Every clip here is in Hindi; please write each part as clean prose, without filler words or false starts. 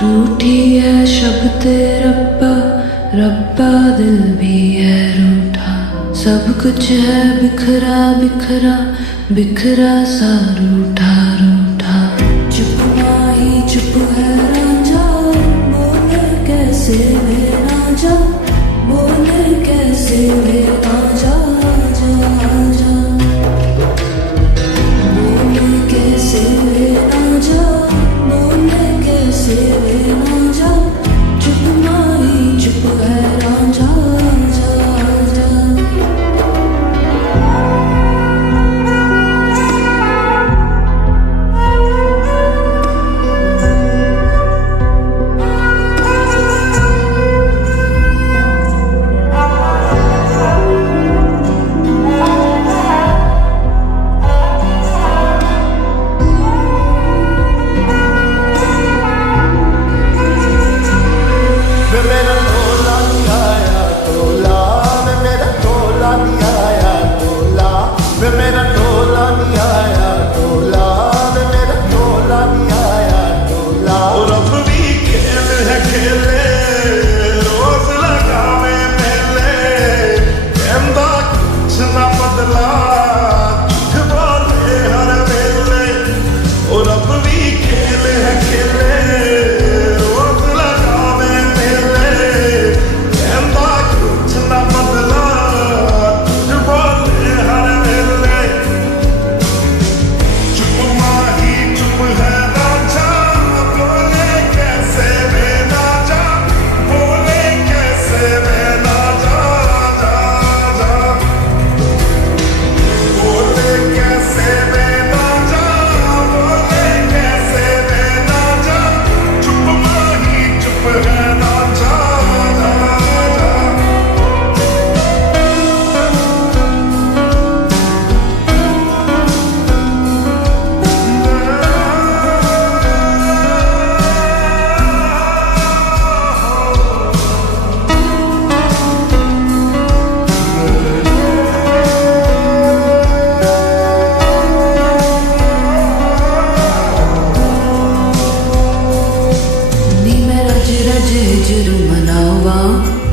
रूठी है शब्द रब्बा, रब्बा दिल भी है रूठा। सब कुछ है बिखरा बिखरा, बिखरा सा रूठा रूठा। चुप माही चुप है रांझा, बोले कैसे वे रांझा, बोले कैसे वे रांझा, आजा आजा। बोले कैसे वे रांझा, बोले कैसे वे रांझा। चुप माही चुप है रांझा, आजा आजा।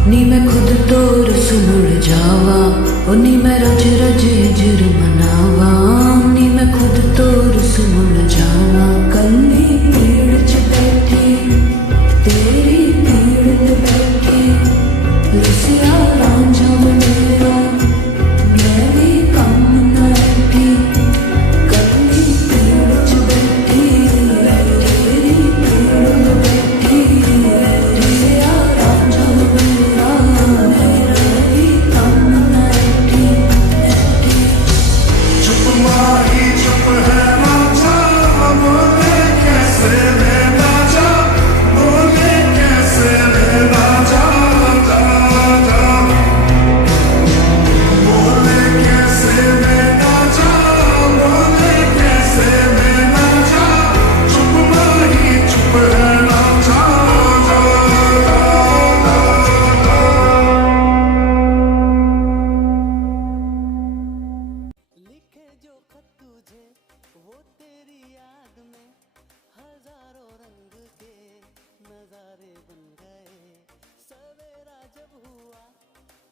नी मैं खुद तो रस मुड़ जावा, ओ नी मैं रज रज जुर मनावा, नी मैं खुद तो रस मुड़ जावा। कल्ली पीड़ च बैठी तेरी पीड़ ते बैठी, लसिया रांझा मेरा मैं भी कम न बैठी। कल्ली पीड़ च बैठी तेरी पीड़ ते बैठी, लसिया रांझा मेरा मेरा भी कम न बैठी। चुप माही चुप है रांझा, बोले कैसे वे रांझा, बोले कैसे वे रांझा, आजा आजा। बोले कैसे वे रांझा, बोले कैसे वे रांझा। चुप माही चुप है रांझा, आजा आजा। लिखे जो खत तुझे वो तेरी याद में, हजारों रंग के नजारे बन गए। सवेरा जब हुआ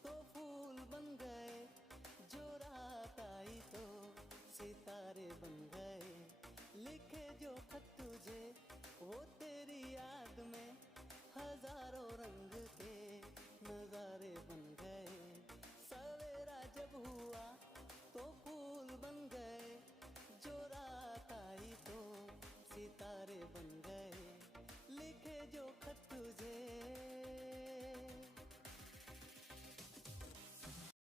तो फूल बन गए, जो रात आई तो सितारे बन गए। लिखे जो खत तुझे वो तेरी याद में, हजारों रंग के नजारे बन गए। सवेरा जब हुआ